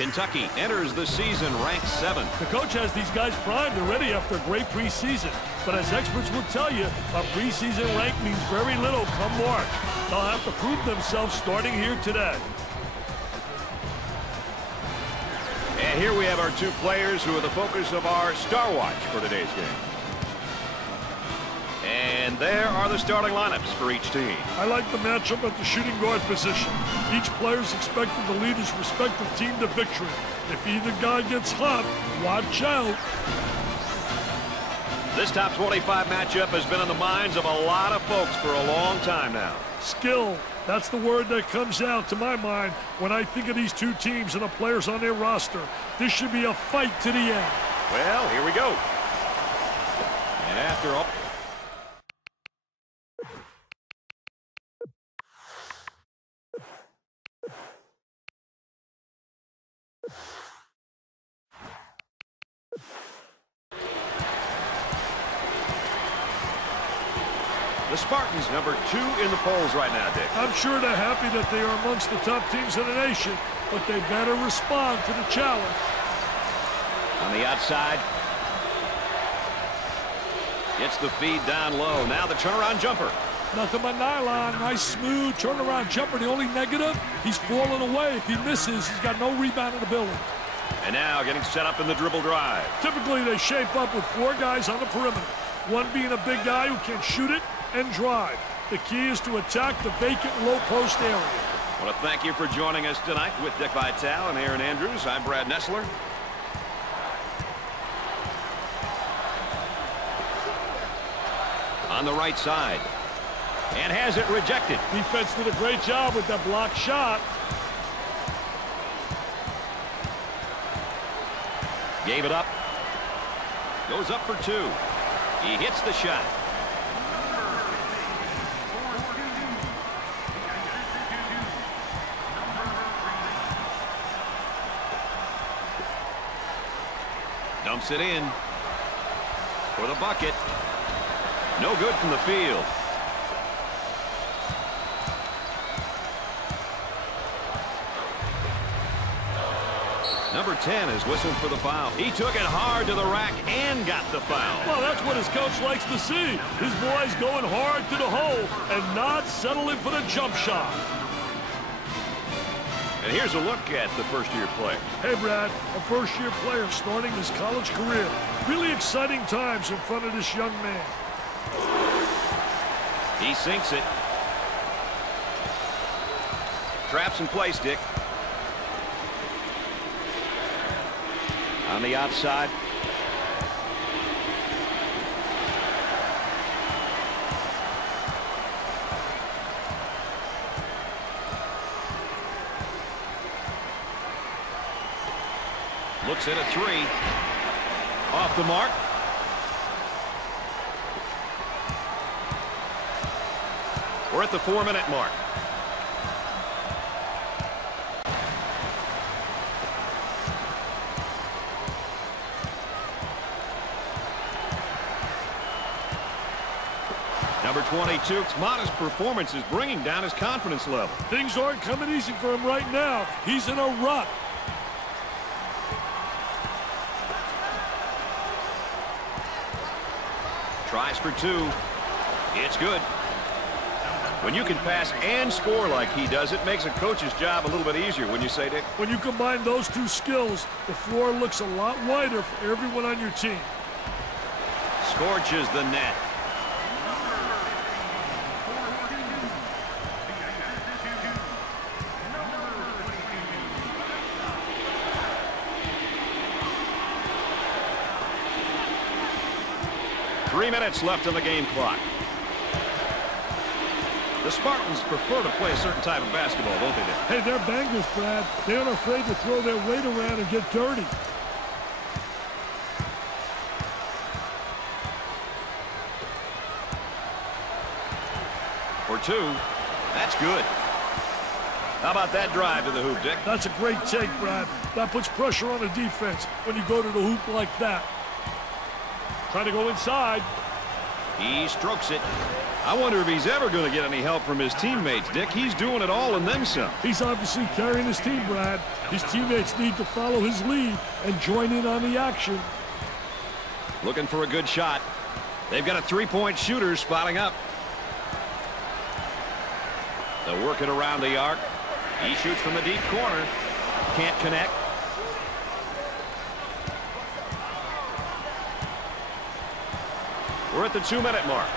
Kentucky enters the season ranked 7th. The coach has these guys primed and ready after a great preseason. But as experts will tell you, a preseason rank means very little come March. They'll have to prove themselves starting here today. And here we have our 2 players who are the focus of our Star Watch for today's game. And there are the starting lineups for each team. I like the matchup at the shooting guard position. Each player is expected to lead his respective team to victory. If either guy gets hot, watch out. This top 25 matchup has been on the minds of a lot of folks for a long time now. Skill. That's the word that comes out to my mind when I think of these 2 teams and the players on their roster. This should be a fight to the end. Well, here we go. And after all... The Spartans number 2 in the polls right now, Dick. I'm sure they're happy that they are amongst the top teams in the nation, but they better respond to the challenge. On the outside. Gets the feed down low. Now the turnaround jumper. Nothing but nylon. Nice smooth turnaround jumper. The only negative, he's falling away. If he misses, he's got no rebound in the building. And now getting set up in the dribble drive. Typically, they shape up with 4 guys on the perimeter. One being a big guy who can shoot it and drive. The key is to attack the vacant low post area. I want to thank you for joining us tonight with Dick Vitale and Aaron Andrews. I'm Brad Nessler. On the right side. And has it rejected. Defense did a great job with that blocked shot. Gave it up. Goes up for 2. He hits the shot. Dumps it in for the bucket. No good from the field. Number 10 is whistled for the foul. He took it hard to the rack and got the foul. Well, that's what his coach likes to see. His boys going hard to the hole and not settling for the jump shot. And here's a look at the first-year player. Hey, Brad, a first-year player starting his college career. Really exciting times in front of this young man. He sinks it. Traps in place, Dick. On the outside. Looks at a 3. Off the mark. We're at the 4-minute mark. Number 22's modest performance is bringing down his confidence level. Things aren't coming easy for him right now. He's in a rut. Tries for 2. It's good. When you can pass and score like he does, it makes a coach's job a little bit easier, wouldn't you say, Dick? When you combine those 2 skills, the floor looks a lot wider for everyone on your team. Scorches the net. Three minutes left on the game clock. The Spartans prefer to play a certain type of basketball, don't they, Dick? Hey, they're bangers, Brad. They aren't afraid to throw their weight around and get dirty. For 2. That's good. How about that drive to the hoop, Dick? That's a great take, Brad. That puts pressure on the defense when you go to the hoop like that. Trying to go inside. He strokes it. I wonder if he's ever going to get any help from his teammates, Dick. He's doing it all and then some. He's obviously carrying his team, Brad. His teammates need to follow his lead and join in on the action. Looking for a good shot. They've got a three-point shooter spotting up. They'll work it around the arc. He shoots from the deep corner. Can't connect. We're at the 2-minute mark.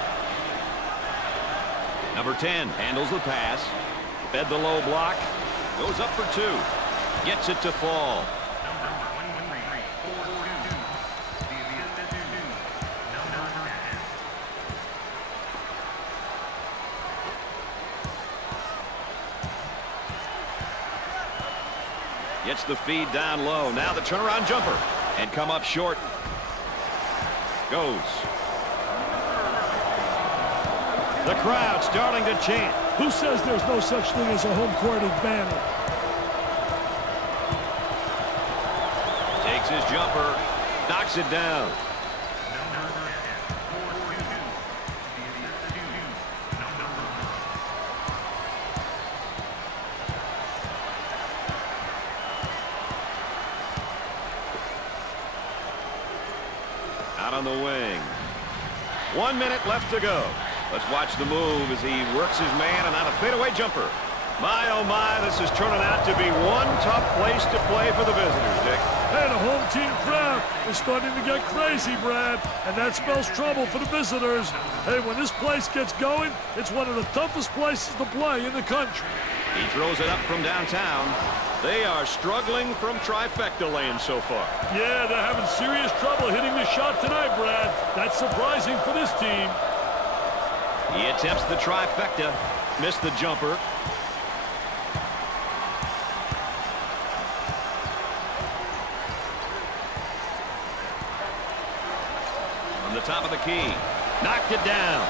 Number 10 handles the pass. Fed the low block. Goes up for 2. Gets it to fall. Gets the feed down low. Now the turnaround jumper. And come up short. Goes. The crowd starting to chant. Who says there's no such thing as a home court advantage? Takes his jumper. Knocks it down. Out on the wing. 1 minute left to go. Let's watch the move as he works his man and on a fadeaway jumper. My, oh my, this is turning out to be one tough place to play for the visitors, Dick. And the home team crowd is starting to get crazy, Brad, and that spells trouble for the visitors. Hey, when this place gets going, it's one of the toughest places to play in the country. He throws it up from downtown. They are struggling from trifecta lane so far. Yeah, they're having serious trouble hitting the shot tonight, Brad. That's surprising for this team. He attempts the trifecta. Missed the jumper. From the top of the key. Knocked it down.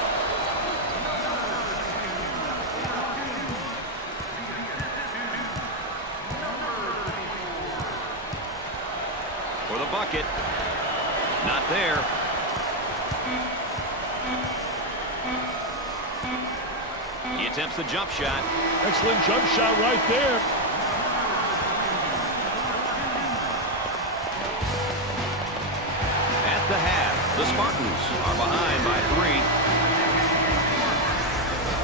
For the bucket. Not there. He attempts the jump shot. Excellent jump shot right there. At the half, the Spartans are behind by 3.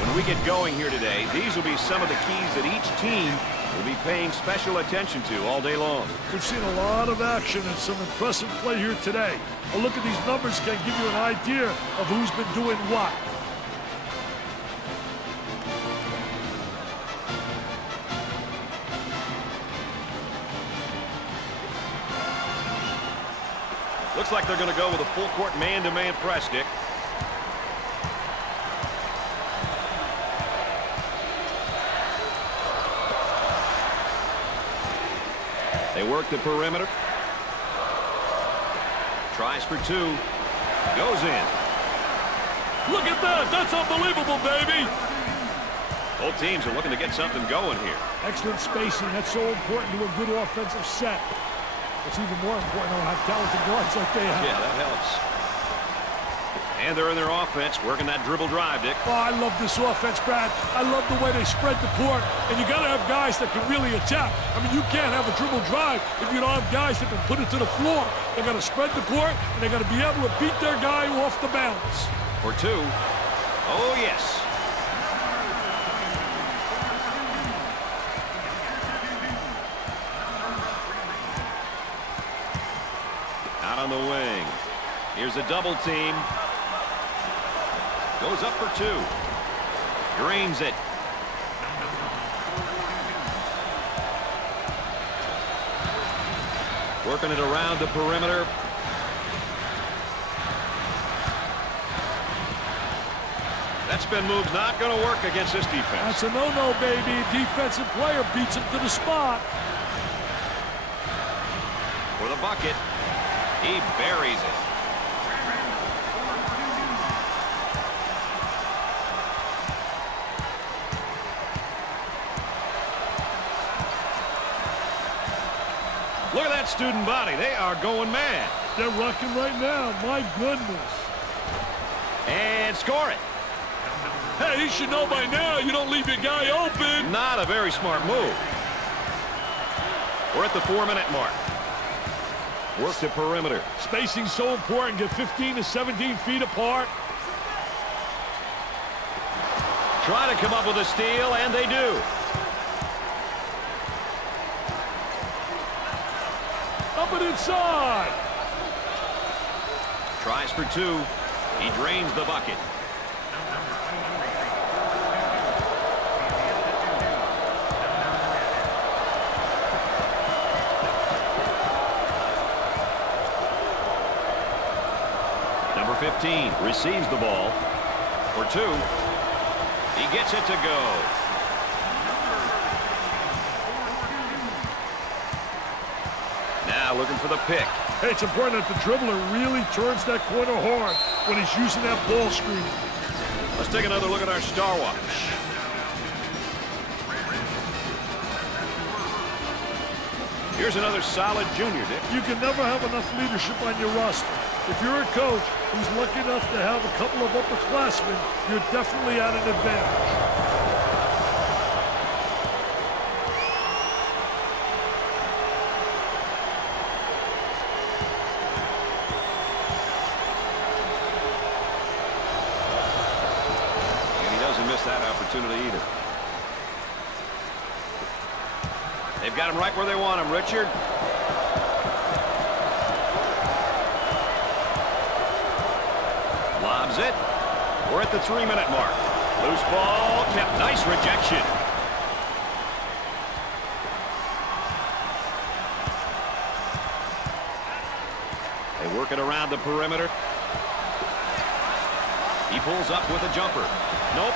When we get going here today, these will be some of the keys that each team will be paying special attention to all day long. We've seen a lot of action and some impressive play here today. A look at these numbers can give you an idea of who's been doing what. Looks like they're going to go with a full-court man-to-man press, Dick. They work the perimeter. Tries for 2. Goes in. Look at that. That's unbelievable, baby. Both teams are looking to get something going here. Excellent spacing. That's so important to a good offensive set. It's even more important to have talented guards like they have. Yeah, that helps. And they're in their offense, working that dribble drive, Dick. Oh, I love this offense, Brad. I love the way they spread the court. And you got to have guys that can really attack. I mean, you can't have a dribble drive if you don't have guys that can put it to the floor. They got to spread the court, and they got to be able to beat their guy off the bounce. For 2. Oh, yes. Out on the wing. Here's a double team. Goes up for 2. Drains it. Working it around the perimeter. That spin move's not going to work against this defense. That's a no-no, baby. Defensive player beats him to the spot. For the bucket. He buries it. Look at that student body. They are going mad. They're rocking right now. My goodness. And score it. Hey, you should know by now you don't leave your guy open. Not a very smart move. We're at the 4-minute mark. Work the perimeter. Spacing so important. Get 15 to 17 feet apart. Try to come up with a steal, and they do. Up and inside. Tries for two. He drains the bucket. Number 15 receives the ball for two. He gets it to go. Now looking for the pick. Hey, it's important that the dribbler really turns that corner hard when he's using that ball screen. Let's take another look at our star watch. Here's another solid junior, Dick. You can never have enough leadership on your roster. If you're a coach who's lucky enough to have a couple of upperclassmen, you're definitely at an advantage. That opportunity either. They've got him right where they want him, Richard. Lobs it. We're at the 3-minute mark. Loose ball kept. Nice rejection. They work it around the perimeter. He pulls up with a jumper. Nope.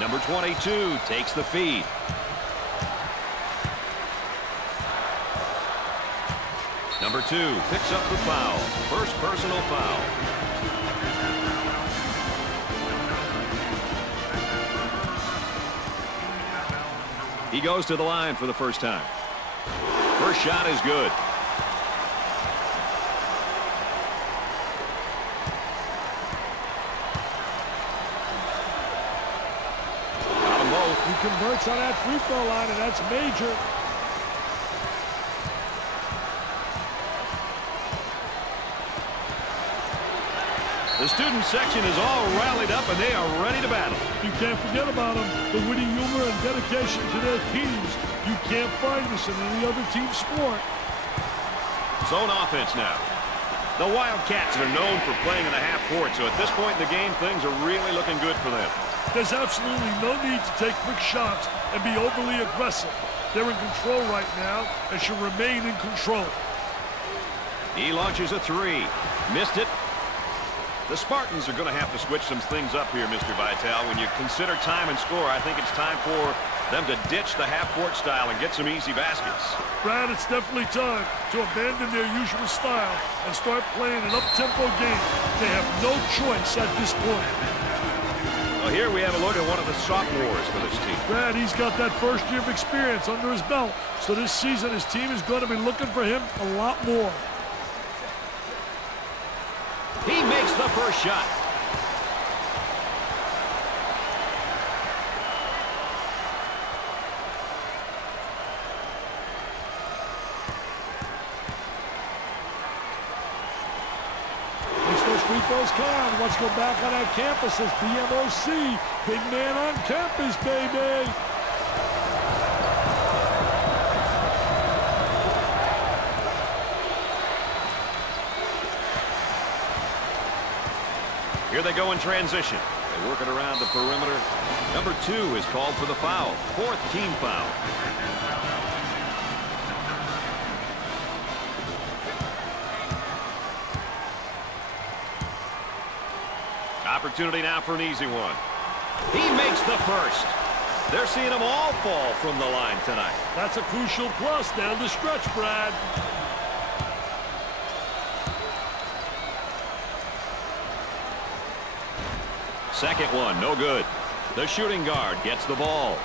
Number 22 takes the feed. Number 2 picks up the foul. First personal foul. He goes to the line for the first time. First shot is good. He converts on that free throw line, and that's major. The student section is all rallied up, and they are ready to battle. You can't forget about them. The winning humor and dedication to their teams. You can't find this in any other team sport. Zone offense now. The Wildcats are known for playing in the half court, so at this point in the game, things are really looking good for them. There's absolutely no need to take quick shots and be overly aggressive. They're in control right now and should remain in control. He launches a three. Missed it. The Spartans are going to have to switch some things up here, Mr. Vitale. When you consider time and score, I think it's time for them to ditch the half-court style and get some easy baskets. Brad, it's definitely time to abandon their usual style and start playing an up-tempo game. They have no choice at this point. Well, here we have a look at one of the sophomores for this team. Brad, he's got that first year of experience under his belt. So this season, his team is going to be looking for him a lot more. He makes the first shot. Free throws count. Let's go back on that campus as BMOC. Big man on campus, baby. Here they go in transition. They work it around the perimeter. Number 2 is called for the foul. 4th team foul. Opportunity now for an easy one. He makes the first. They're seeing them all fall from the line tonight. That's a crucial plus down the stretch, Brad. Second one, no good. The shooting guard gets the ball.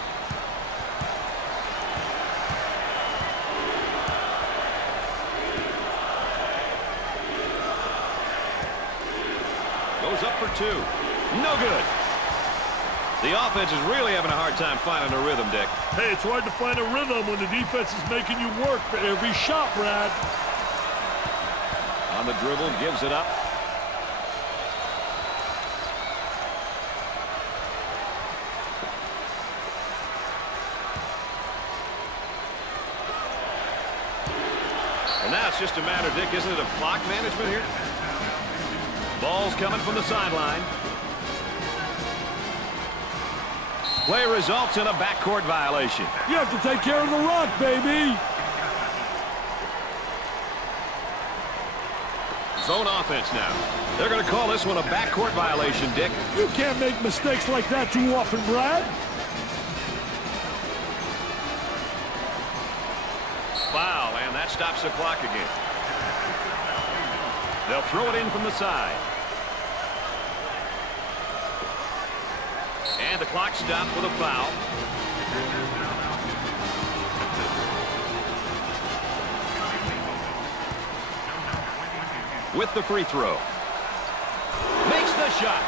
is up for 2. No good. The offense is really having a hard time finding a rhythm, Dick. Hey, it's hard to find a rhythm when the defense is making you work for every shot, Brad. On the dribble, gives it up. And now it's just a matter, Dick, isn't it, of clock management here? Ball's coming from the sideline. Play results in a backcourt violation. You have to take care of the rock, baby. Zone offense now. They're going to call this one a backcourt violation, Dick. You can't make mistakes like that too often, Brad. Foul, and that stops the clock again. They'll throw it in from the side. And the clock stopped with a foul. With the free throw. Makes the shot.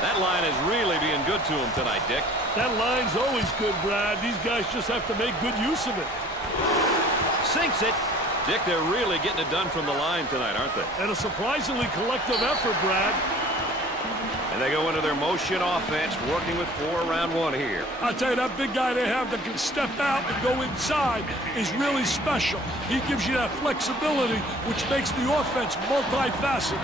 That line is really being good to him tonight, Dick. That line's always good, Brad. These guys just have to make good use of it. Sinks it. Dick, they're really getting it done from the line tonight, aren't they? And a surprisingly collective effort, Brad. And they go into their motion offense, working with 4 around 1 here. I'll tell you, that big guy they have that can step out and go inside is really special. He gives you that flexibility, which makes the offense multifaceted.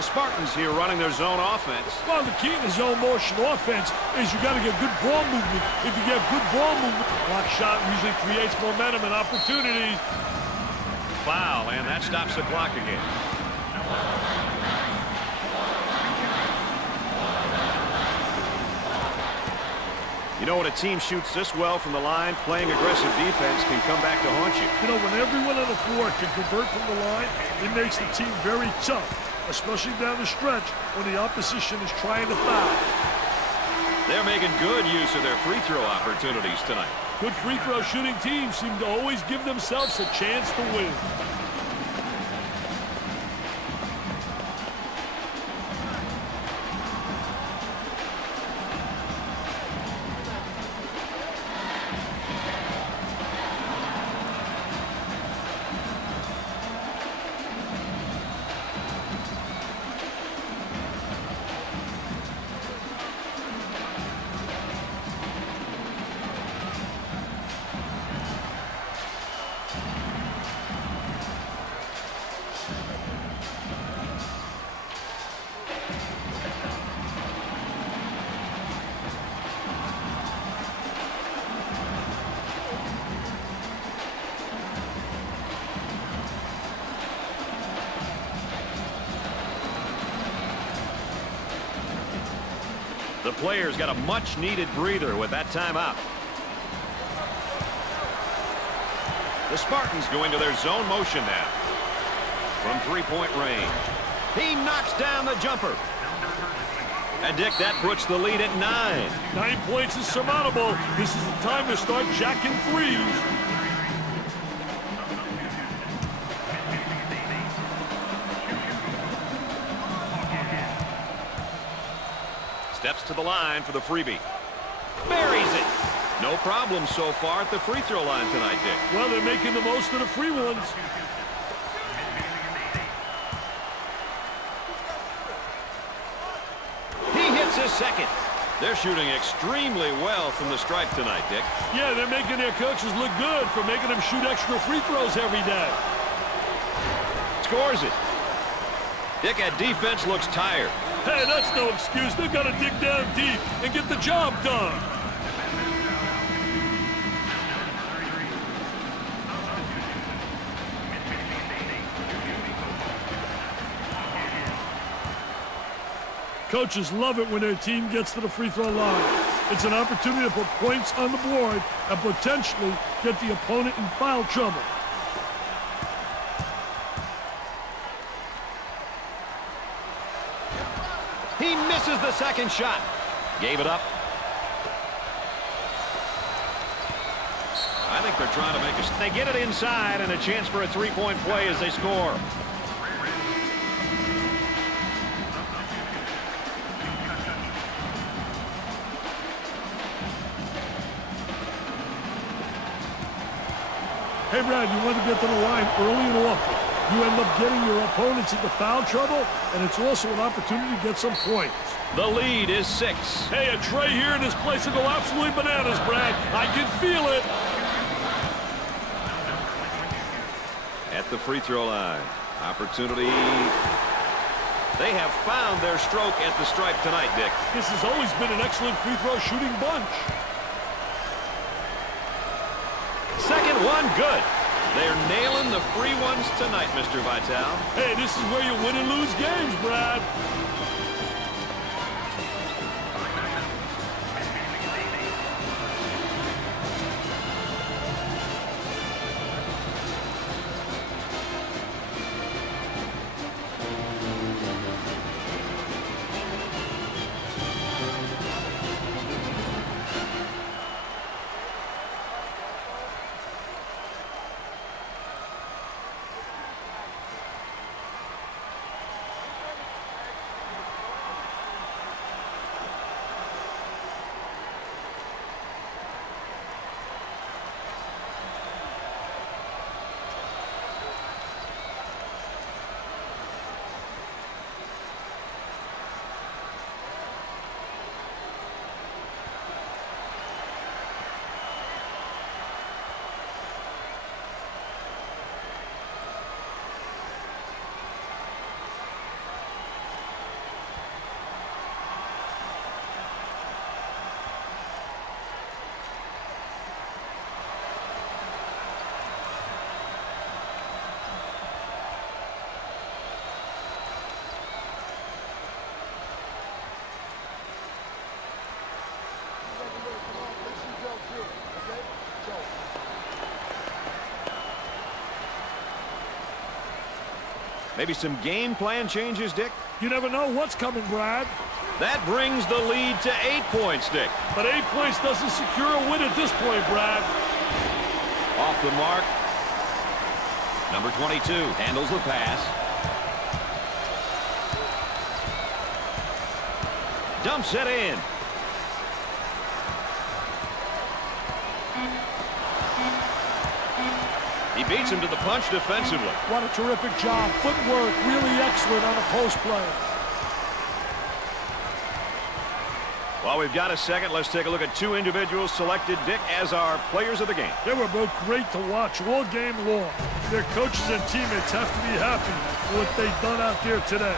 The Spartans here running their zone offense. Well, the key to zone motion offense is you got to get good ball movement. If you get good ball movement, block shot usually creates momentum and opportunities. Foul, and that stops the clock again. You know, when a team shoots this well from the line, playing aggressive defense can come back to haunt you. You know, when everyone on the floor can convert from the line, it makes the team very tough, especially down the stretch when the opposition is trying to foul. They're making good use of their free throw opportunities tonight. Good free throw shooting teams seem to always give themselves a chance to win. The players got a much-needed breather with that timeout. The Spartans go into their zone motion now. From three-point range. He knocks down the jumper. And, Dick, that puts the lead at 9. 9 points is surmountable. This is the time to start jacking threes. Steps to the line for the freebie. Buries it. No problem so far at the free throw line tonight, Dick. Well, they're making the most of the free ones. He hits his second. They're shooting extremely well from the stripe tonight, Dick. Yeah, they're making their coaches look good for making them shoot extra free throws every day. Scores it. Dick, that defense looks tired. Hey, that's no excuse. They've got to dig down deep and get the job done. Coaches love it when their team gets to the free throw line. It's an opportunity to put points on the board and potentially get the opponent in foul trouble. He misses the second shot. Gave it up. I think they're trying to make a... They get it inside and a chance for a three-point play as they score. Hey, Brad, you want to get to the line early and often. You end up getting your opponents into foul trouble, and it's also an opportunity to get some points. The lead is 6. Hey, a tray here in this place will go absolutely bananas, Brad. I can feel it. At the free throw line. Opportunity. They have found their stroke at the stripe tonight, Dick. This has always been an excellent free throw shooting bunch. Second one, good. They're nailing the free ones tonight, Mr. Vitale. Hey, this is where you win and lose games, Brad. Maybe some game plan changes, Dick? You never know what's coming, Brad. That brings the lead to 8 points, Dick. But 8 points doesn't secure a win at this point, Brad. Off the mark. Number 22 handles the pass. Dumps it in. He beats him to the punch defensively. What a terrific job. Footwork really excellent on a post play. While we've got a second, let's take a look at 2 individuals selected, Dick, as our players of the game. They were both great to watch all game long. Their coaches and teammates have to be happy with what they've done out there today.